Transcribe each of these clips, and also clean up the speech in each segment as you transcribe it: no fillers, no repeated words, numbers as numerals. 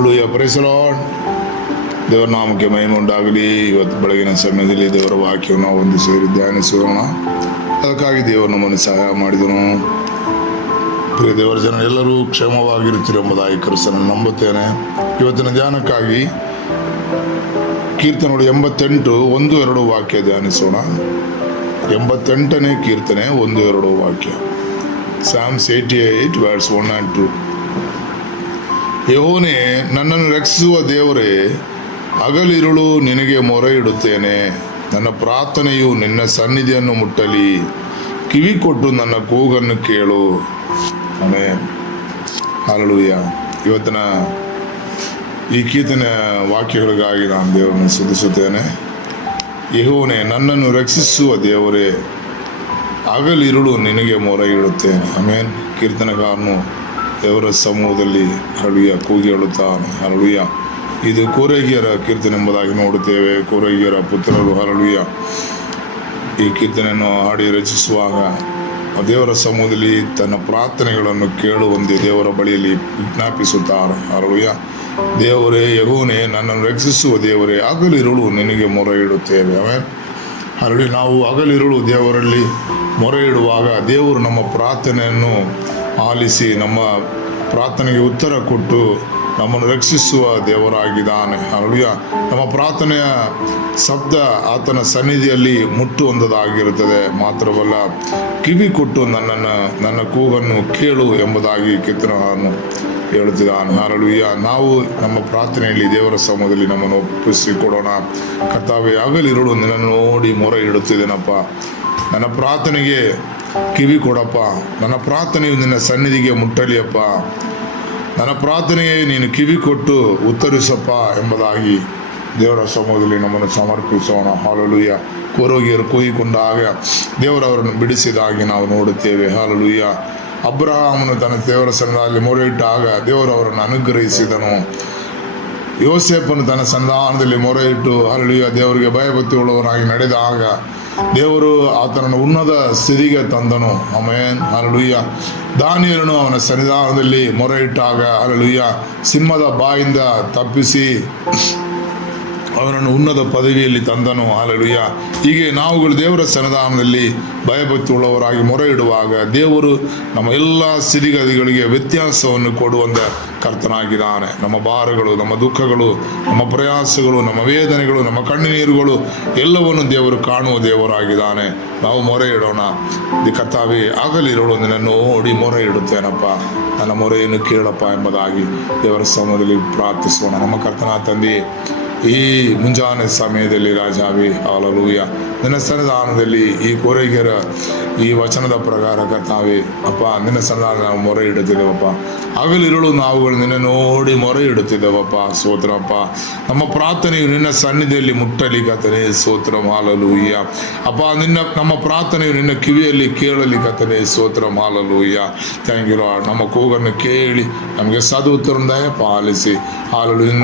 Hallelujah, price the lord. ದೇವರ ನಾಮಕ್ಕೆ ಮಹಿಮೆ ಉಂಟಾಗಲಿ. ಇವತ್ತು ಬೆಳಗಿನ ಸಮಯದಲ್ಲಿ ದೇವರ ವಾಕ್ಯವನ್ನು ನಾವು ಒಂದು ಸೇರಿ ಧ್ಯಾನಿಸೋಣ. ಅದಕ್ಕಾಗಿ ದೇವರು ನಮ್ಮನ್ನು ಸಹಾಯ ಮಾಡಿದನು. ಪ್ರಿಯ ದೇವರ ಜನ ಎಲ್ಲರೂ ಕ್ಷೇಮವಾಗಿರುತ್ತೀರೆಂಬುದಾಗಿ ಕರ್ತನನ್ನು ನಂಬುತ್ತೇನೆ. ಇವತ್ತಿನ ಧ್ಯಾನಕ್ಕಾಗಿ ಕೀರ್ತನೆ 88 1-2 ವಾಕ್ಯ ಧ್ಯಾನಿಸೋಣ. 88ನೇ ಕೀರ್ತನೆ 1-2 ವಾಕ್ಯ. Psalms 88 verse 1 and 2. ಯೆಹೋವನೇ, ನನ್ನನ್ನು ರಕ್ಷಿಸುವ ದೇವರೇ, ಹಗಲಿರುಳು ನಿನಗೆ ಮೊರೆ ಇಡುತ್ತೇನೆ. ನನ್ನ ಪ್ರಾರ್ಥನೆಯು ನಿನ್ನ ಸನ್ನಿಧಿಯನ್ನು ಮುಟ್ಟಲಿ. ಕಿವಿ ಕೊಟ್ಟು ನನ್ನ ಕೂಗನ್ನು ಕೇಳು. ಆಮೆನ್. ಹಲ್ಲೆಲೂಯಾ. ಇವತ್ತಿನ ಈ ಕೀರ್ತನ ವಾಕ್ಯಗಳಿಗಾಗಿ ನಾನು ದೇವರನ್ನು ಸ್ತುತಿಸುತ್ತೇನೆ. ಯೆಹೋವನೇ, ನನ್ನನ್ನು ರಕ್ಷಿಸುವ ದೇವರೇ, ಹಗಲಿರುಳು ನಿನಗೆ ಮೊರೆ ಇಡುತ್ತೇನೆ. ಆಮೆನ್. ಕೀರ್ತನಗಾರನು ದೇವರ ಸಮೂಹದಲ್ಲಿ ಹರಳುಯ್ಯ ಕೂಗಿ ಹೇಳುತ್ತಾನೆ. ಹರಳುಯ್ಯ. ಇದು ಕೋರಹಿಯರ ಕೀರ್ತನೆ ಎಂಬುದಾಗಿ ನೋಡುತ್ತೇವೆ. ಕೋರಹಿಯರ ಪುತ್ರರು ಹರಳುಯ್ಯ ಈ ಕೀರ್ತನೆಯನ್ನು ಹಾಡಿ ರಚಿಸುವಾಗ ದೇವರ ಸಮೂಹದಲ್ಲಿ ತನ್ನ ಪ್ರಾರ್ಥನೆಗಳನ್ನು ಕೇಳುವಂತೆ ದೇವರ ಬಳಿಯಲ್ಲಿ ವಿಜ್ಞಾಪಿಸುತ್ತಾರೆ. ಹರಳುಯ್ಯ. ದೇವರೇ, ಯೆಹೋವನೇ, ನನ್ನನ್ನು ರಕ್ಷಿಸುವ ದೇವರೇ, ಹಗಲಿರುಳು ನಿನಗೆ ಮೊರೆ ಇಡುತ್ತೇವೆ. ಆಮೆನ್. ಹರಳಿ ನಾವು ಹಗಲಿರುಳು ದೇವರಲ್ಲಿ ಮೊರೆ ಇಡುವಾಗ ದೇವರು ನಮ್ಮ ಪ್ರಾರ್ಥನೆಯನ್ನು ಆಲಿಸಿ ನಮ್ಮ ಪ್ರಾರ್ಥನೆಗೆ ಉತ್ತರ ಕೊಟ್ಟು ನಮ್ಮನ್ನು ರಕ್ಷಿಸುವ ದೇವರಾಗಿದ್ದಾನೆ. ಹಲ್ಲೆಲೂಯ. ನಮ್ಮ ಪ್ರಾರ್ಥನೆಯ ಶಬ್ದ ಆತನ ಸನ್ನಿಧಿಯಲ್ಲಿ ಮುಟ್ಟುವಂಥದ್ದಾಗಿರುತ್ತದೆ. ಮಾತ್ರವಲ್ಲ, ಕಿವಿ ಕೊಟ್ಟು ನನ್ನ ಕೂಗನ್ನು ಕೇಳು ಎಂಬುದಾಗಿ ಕೀರ್ತನವನ್ನು ಹೇಳುತ್ತಿದ್ದಾನೆ. ಹಲ್ಲೆಲೂಯ. ನಾವು ನಮ್ಮ ಪ್ರಾರ್ಥನೆಯಲ್ಲಿ ದೇವರ ಸಮೂಹದಲ್ಲಿ ನಮ್ಮನ್ನು ಒಪ್ಪಿಸಿಕೊಡೋಣ. ಕರ್ತಾವೇ, ಹಗಲಿರುಳು ನಿನ್ನನ್ನು ನೋಡಿ ಮೊರೆ ಇಡುತ್ತಿದ್ದೇನಪ್ಪ. ನನ್ನ ಪ್ರಾರ್ಥನೆಗೆ ಕಿವಿ ಕೊಡಪ್ಪ. ನನ್ನ ಪ್ರಾರ್ಥನೆಯು ನಿನ್ನ ಸನ್ನಿಧಿಗೆ ಮುಟ್ಟಲಿಯಪ್ಪ. ನನ್ನ ಪ್ರಾರ್ಥನೆಗೆ ನೀನು ಕಿವಿ ಕೊಟ್ಟು ಉತ್ತರಿಸಪ್ಪ ಎಂಬುದಾಗಿ ದೇವರ ಸಮೂಹದಲ್ಲಿ ನಮ್ಮನ್ನು ಸಮರ್ಪಿಸೋಣ. ಹಲ್ಲೆಲೂಯಾ. ಕೋರೋಗಿಯರು ಕೂಗಿಕೊಂಡಾಗ ದೇವರವರನ್ನು ಬಿಡಿಸಿದಾಗಿ ನಾವು ನೋಡುತ್ತೇವೆ. ಹಲ್ಲೆಲೂಯಾ. ಅಬ್ರಹಾಮನು ತನ್ನ ದೇವರ ಸನ್ನಿಧಿಯಲ್ಲಿ ಮೊರೆ ಇಟ್ಟಾಗ ದೇವರವರನ್ನು ಅನುಗ್ರಹಿಸಿದನು. ಯೋಸೇಫನು ತನ್ನ ಸಂಧಾನದಲ್ಲಿ ಮೊರೆ ಇಟ್ಟು ಹಲ್ಲೆಲೂಯಾ ದೇವರಿಗೆ ಭಯಭಕ್ತಿ ಉಳ್ಳವನಾಗಿ ನಡೆದಾಗ ದೇವರು ಆತನನ್ನು ಉನ್ನತ ಸ್ಥಿತಿಗೆ ತಂದನು. ಆಮೆನ್. ಹಲ್ಲೆಲೂಯಾ. ದಾನಿಯೇಲನು ಅವನ ಸನ್ನಿಧಾನದಲ್ಲಿ ಮೊರೆ ಇಟ್ಟಾಗ ಹಲ್ಲೆಲೂಯಾ ಸಿಂಹದ ಬಾಯಿಂದ ತಪ್ಪಿಸಿ ಅವನನ್ನು ಉನ್ನತ ಪದವಿಯಲ್ಲಿ ತಂದನು. ಹಲ್ಲೆಲೂಯಾ. ಹೀಗೆ ನಾವುಗಳು ದೇವರ ಸನ್ನಿಧಾನದಲ್ಲಿ ಭಯಭಕ್ತಿ ಉಳ್ಳವರಾಗಿ ಮೊರೆ ಇಡುವಾಗ ದೇವರು ನಮ್ಮ ಎಲ್ಲ ಸ್ಥಿತಿಗತಿಗಳಿಗೆ ವ್ಯತ್ಯಾಸವನ್ನು ಕೊಡುವಂತ ಕರ್ತನಾಗಿದ್ದಾನೆ. ನಮ್ಮ ಭಾರಗಳು, ನಮ್ಮ ದುಃಖಗಳು, ನಮ್ಮ ಪ್ರಯಾಸಗಳು, ನಮ್ಮ ವೇದನೆಗಳು, ನಮ್ಮ ಕಣ್ಣೀರುಗಳು ಎಲ್ಲವನ್ನು ದೇವರು ಕಾಣುವ ದೇವರಾಗಿದ್ದಾನೆ. ನಾವು ಮೊರೆ ಇಡೋಣ. ಕರ್ತಾವೇ, ಹಗಲಿರುಳು ನಿನ್ನನ್ನು ನೋಡಿ ಮೊರೆ ಇಡುತ್ತೇನಪ್ಪ. ನನ್ನ ಮೊರೆಯನ್ನು ಕೇಳಪ್ಪ ಎಂಬುದಾಗಿ ದೇವರ ಸಮೂಹದಲ್ಲಿ ಪ್ರಾರ್ಥಿಸೋಣ. ನಮ್ಮ ಕರ್ತನ ತಂದೆ, ಈ ಮುಂಜಾನೆ ಸಮಯದಲ್ಲಿ ರಾಜಾವಿ ಹಲ್ಲೆಲೂಯಾ ನಿನ್ನ ಸನ್ನಿಧಾನದಲ್ಲಿ ಈ ಕೋರೈಗೆರ ಈ ವಚನದ ಪ್ರಕಾರ ಕರ್ತಾವೆ ಅಪ್ಪ, ನಿನ್ನ ಸನ್ನಿಧಾನ ನಾವು ಮೊರೆ ಇಡುತ್ತಿದ್ದೇವಪ್ಪ. ಹಗಲಿರುಳು ನಾವುಗಳು ನಿನ್ನ ನೋಡಿ ಮೊರೆ ಇಡುತ್ತಿದ್ದೇವಪ್ಪ. ಸ್ತೋತ್ರಪ್ಪ. ನಮ್ಮ ಪ್ರಾರ್ಥನೆಯು ನಿನ್ನ ಸನ್ನಿಧಿಯಲ್ಲಿ ಮುಟ್ಟಲಿ ಕರ್ತನೇ. ಸ್ತೋತ್ರ. ಹಲ್ಲೆಲೂಯಾ. ಅಪ್ಪ, ನಮ್ಮ ಪ್ರಾರ್ಥನೆಯು ನಿನ್ನ ಕಿವಿಯಲ್ಲಿ ಕೇಳಲಿ ಕರ್ತನೇ. ಸ್ತೋತ್ರ. ಹಲ್ಲೆಲೂಯಾ. Thank you Lord. ನಮ್ಮ ಕೂಗನ್ನು ಕೇಳಿ ನಮಗೆ ಸದು ಉತ್ತರ ಪಾಲಿಸಿ ಹಲ್ಲೆಲೂಯಾ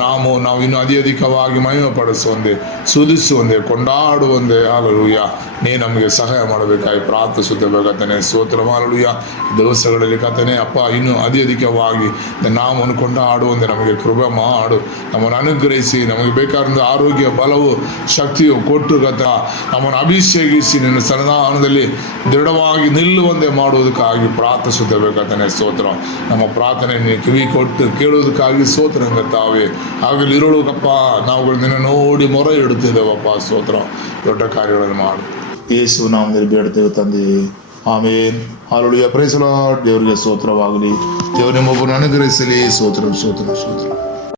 ನಾವು ಇನ್ನೂ ಅಧಿಕವಾಗಿ ಮಹಿಮೆ ಪಡಿಸುವಂತೆ, ಸುಧಿಸುವಂತೆ, ಕೊಂಡಾಡುವಂತೆ ಹಲ್ಲೆಲೂಯಾ ನೀ ನಮಗೆ ಸಹಾಯ ಮಾಡಬೇಕಾಗಿ ಪ್ರಾರ್ಥಿಸುತ್ತೇವೆ ಕರ್ತನೇ. ಸ್ತೋತ್ರ. ಹಲ್ಲೆಲೂಯಾ. ದಿವಸಗಳಲ್ಲಿ ಕರ್ತನೇ ಅಪ್ಪ, ಇನ್ನೂ ಅಧಿಕವಾಗಿ ನಾಮವನ್ನು ಕೊಂಡಾಡುವಂತೆ ನಮಗೆ ಕೃಪೆ ಮಾಡು. ನಮ್ಮನ್ನು ಅನುಗ್ರಹಿಸಿ ನಮಗೆ ಬೇಕಾದ ಆರೋಗ್ಯ, ಬಲವು, ಶಕ್ತಿಯು ಕೊಟ್ಟು ಕರ್ತ ನಮ್ಮನ್ನು ಅಭಿಷೇಕಿಸಿ ನಿನ್ನ ಸನ್ನಿಧಾನದಲ್ಲಿ ದೃಢವಾಗಿ ನಿಲ್ಲುವಂತೆ ಮಾಡುವುದಕ್ಕಾಗಿ ಪ್ರಾರ್ಥಿಸುತ್ತೇವೆ ಕರ್ತನೇ. ಸ್ತೋತ್ರ. ನಮ್ಮ ಪ್ರಾರ್ಥನೆ ನೀವು ಕಿವಿ ಕೊಟ್ಟು ಕೇಳುವುದಕ್ಕಾಗಿ ಸ್ತೋತ್ರ ಕರ್ತಾವೆ. ಹಗಲಿರುಳುಗಪ್ಪ ನಾವುಗಳು ನಿನ್ನ ನೋಡಿ ಮೊರೆ ಇಡುತ್ತಿದ್ದೇವಪ್ಪ. ಸ್ತೋತ್ರ. ದೊಡ್ಡ ಕಾರ್ಯಗಳನ್ನು ಮಾಡು. ಯೇಸು ನಾಮದಲ್ಲಿ ಬೇಡ್ತೇವೆ ತಂದೆ. Amen. Hallelujah. Praise the Lord. ದೇವರಿಗೆ ಸ್ತೋತ್ರವಾಗಲಿ. ದೇವರು ನಿಮ್ಮೊಬ್ಬರನ್ನು ಅನುಗ್ರಹಿಸಲಿ. ಸ್ತೋತ್ರ.